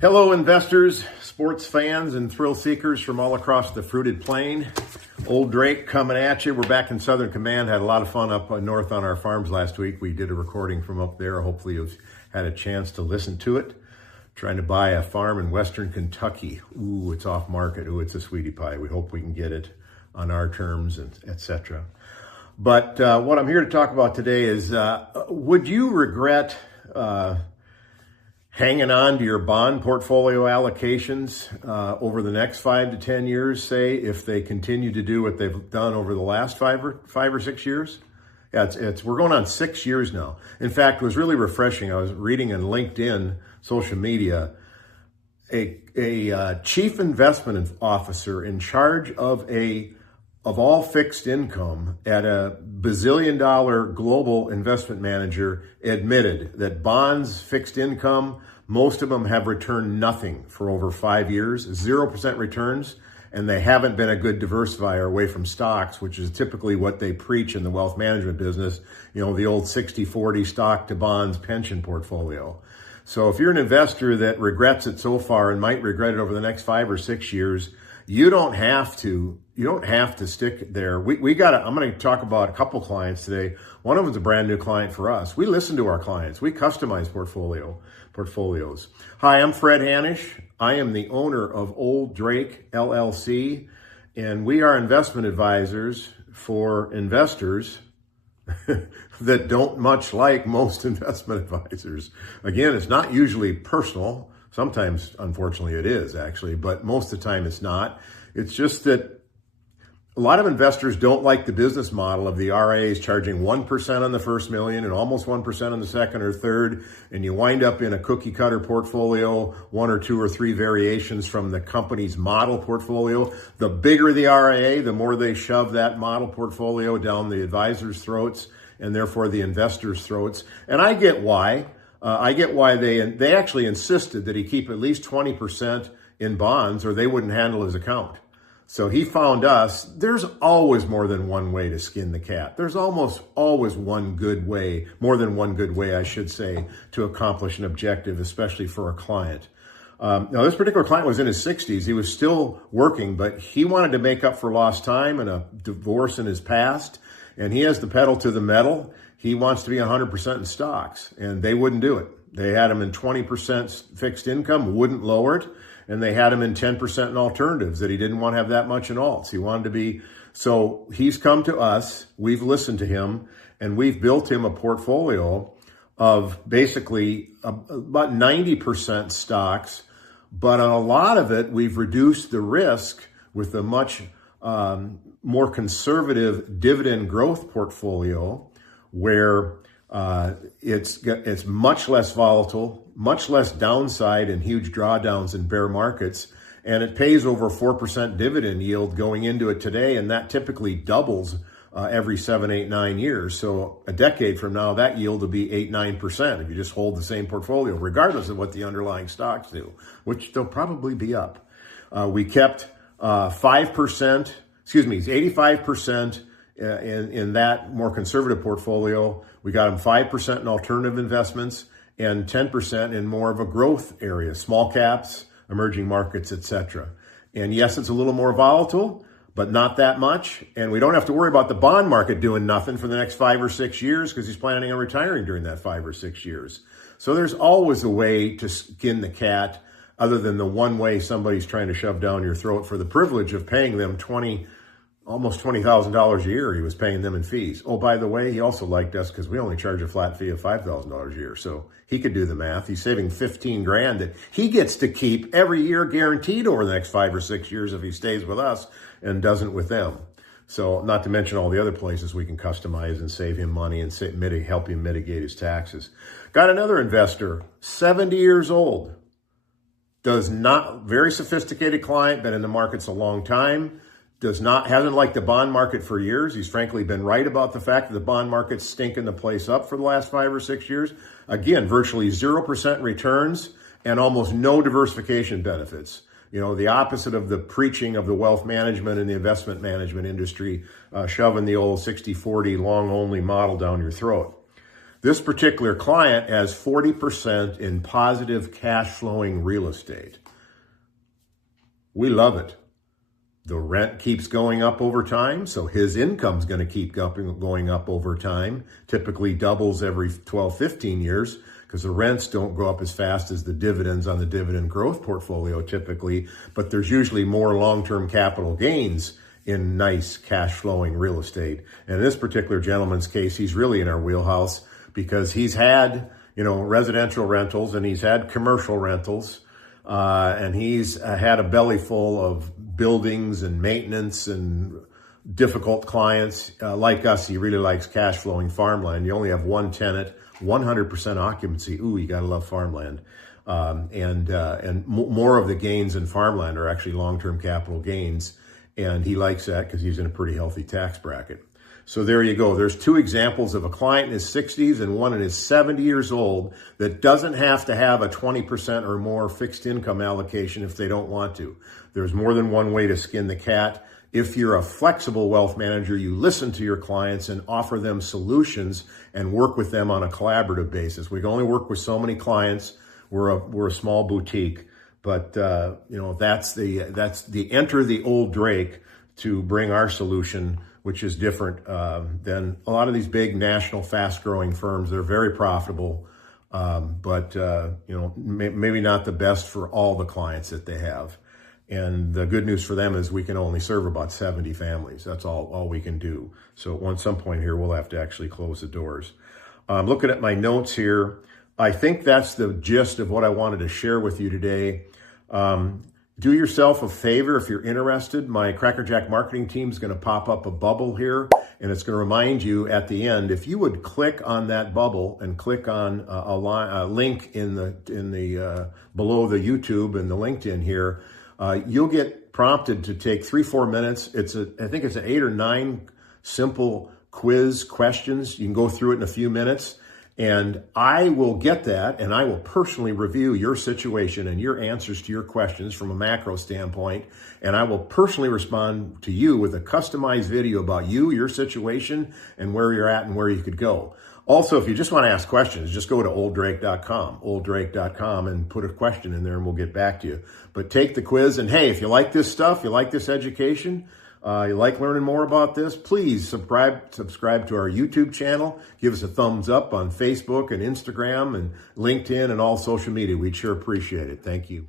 Hello, investors, sports fans, and thrill seekers from all across the fruited plain. Old Drake coming at you. We're back in Southern Command. Had a lot of fun up north on our farms last week. We did a recording from up there. Hopefully you've had a chance to listen to it. Trying to buy a farm in Western Kentucky. Ooh, it's off market. Ooh, it's a sweetie pie. We hope we can get it on our terms, and etc. But what I'm here to talk about today is, would you regret hanging on to your bond portfolio allocations over the next 5 to 10 years, say, if they continue to do what they've done over the last five or 6 years? Yeah, we're going on 6 years now. In fact, it was really refreshing. I was reading on LinkedIn, social media, a chief investment officer in charge of all fixed income at a bazillion-dollar global investment manager admitted that bonds, fixed income, most of them have returned nothing for over 5 years, 0% returns, and they haven't been a good diversifier away from stocks, which is typically what they preach in the wealth management business, the old 60-40 stock to bonds pension portfolio. So if you're an investor that regrets it so far and might regret it over the next 5 or 6 years, you don't have to stick there. I'm going to talk about a couple clients today. One of them is a brand new client for us. We listen to our clients. We customize portfolios. Hi, I'm Fred Hanish. I am the owner of Old Drake LLC, and we are investment advisors for investors that don't much like most investment advisors. Again, it's not usually personal. Sometimes, unfortunately, it is actually, but most of the time it's not. It's just that a lot of investors don't like the business model of the RIAs charging 1% on the first million and almost 1% on the second or third, and you wind up in a cookie cutter portfolio, 1 or 2 or 3 variations from the company's model portfolio. The bigger the RIA, the more they shove that model portfolio down the advisors' throats and therefore the investors' throats. And I get why. They actually insisted that he keep at least 20% in bonds or they wouldn't handle his account. So he found us. There's always more than one way to skin the cat. There's almost always more than one good way, I should say, to accomplish an objective, especially for a client. Now, this particular client was in his 60s. He was still working, but he wanted to make up for lost time and a divorce in his past, and he has the pedal to the metal. He wants to be 100% in stocks, and they wouldn't do it. They had him in 20% fixed income, wouldn't lower it, and they had him in 10% in alternatives, that he didn't want to have that much in alts. He wanted to be, so he's come to us, we've listened to him, and we've built him a portfolio of basically about 90% stocks, but on a lot of it, we've reduced the risk with a much more conservative dividend growth portfolio, where it's much less volatile, much less downside and huge drawdowns in bear markets, and it pays over 4% dividend yield going into it today, and that typically doubles every 7, 8, 9 years. So a decade from now, that yield will be 8, 9% if you just hold the same portfolio, regardless of what the underlying stocks do, which they'll probably be up. We kept 85% in that more conservative portfolio. We got them 5% in alternative investments and 10% in more of a growth area, small caps, emerging markets, etc. And yes, it's a little more volatile, but not that much. And we don't have to worry about the bond market doing nothing for the next 5 or 6 years because he's planning on retiring during that 5 or 6 years. So there's always a way to skin the cat other than the one way somebody's trying to shove down your throat for the privilege of paying them almost $20,000 a year. He was paying them in fees. Oh, by the way, he also liked us because we only charge a flat fee of $5,000 a year. So he could do the math. He's saving $15,000 that he gets to keep every year guaranteed over the next 5 or 6 years if he stays with us and doesn't with them. So not to mention all the other places we can customize and save him money and help him mitigate his taxes. Got another investor, 70 years old, very sophisticated client, been in the markets a long time, hasn't liked the bond market for years. He's frankly been right about the fact that the bond market's stinking the place up for the last 5 or 6 years. Again, virtually 0% returns and almost no diversification benefits. The opposite of the preaching of the wealth management and the investment management industry, shoving the old 60-40 long-only model down your throat. This particular client has 40% in positive cash flowing real estate. We love it. The rent keeps going up over time, so his income's going to keep going up over time. Typically doubles every 12, 15 years because the rents don't go up as fast as the dividends on the dividend growth portfolio typically, but there's usually more long-term capital gains in nice cash flowing real estate. And in this particular gentleman's case, he's really in our wheelhouse because he's had, residential rentals and he's had commercial rentals. And he's had a belly full of buildings and maintenance and difficult clients. Like us, he really likes cash flowing farmland. You only have one tenant, 100% occupancy. Ooh, you gotta love farmland. And more of the gains in farmland are actually long-term capital gains. And he likes that because he's in a pretty healthy tax bracket. So there you go. There's two examples of a client in his 60s and one in his 70 years old that doesn't have to have a 20% or more fixed income allocation if they don't want to. There's more than one way to skin the cat. If you're a flexible wealth manager, you listen to your clients and offer them solutions and work with them on a collaborative basis. We can only work with so many clients. We're a small boutique, but that's the enter the old Drake to bring our solution, which is different than a lot of these big national fast-growing firms. They're very profitable, but maybe not the best for all the clients that they have. And the good news for them is we can only serve about 70 families. That's all we can do. So at some point here, we'll have to actually close the doors. Looking at my notes here, I think that's the gist of what I wanted to share with you today. Do yourself a favor if you're interested. My Cracker Jack marketing team is going to pop up a bubble here, and it's going to remind you at the end, if you would click on that bubble and click on a link in the below the YouTube and the LinkedIn here, you'll get prompted to take 3-4 minutes. I think it's an 8 or 9 simple quiz questions. You can go through it in a few minutes. And I will get that, and I will personally review your situation and your answers to your questions from a macro standpoint. And I will personally respond to you with a customized video about you, your situation, and where you're at and where you could go. Also, if you just want to ask questions, just go to olddrake.com, and put a question in there, and we'll get back to you. But take the quiz, and hey, if you like this stuff, you like this education, you like learning more about this, please subscribe to our YouTube channel. Give us a thumbs up on Facebook and Instagram and LinkedIn and all social media. We'd sure appreciate it. Thank you.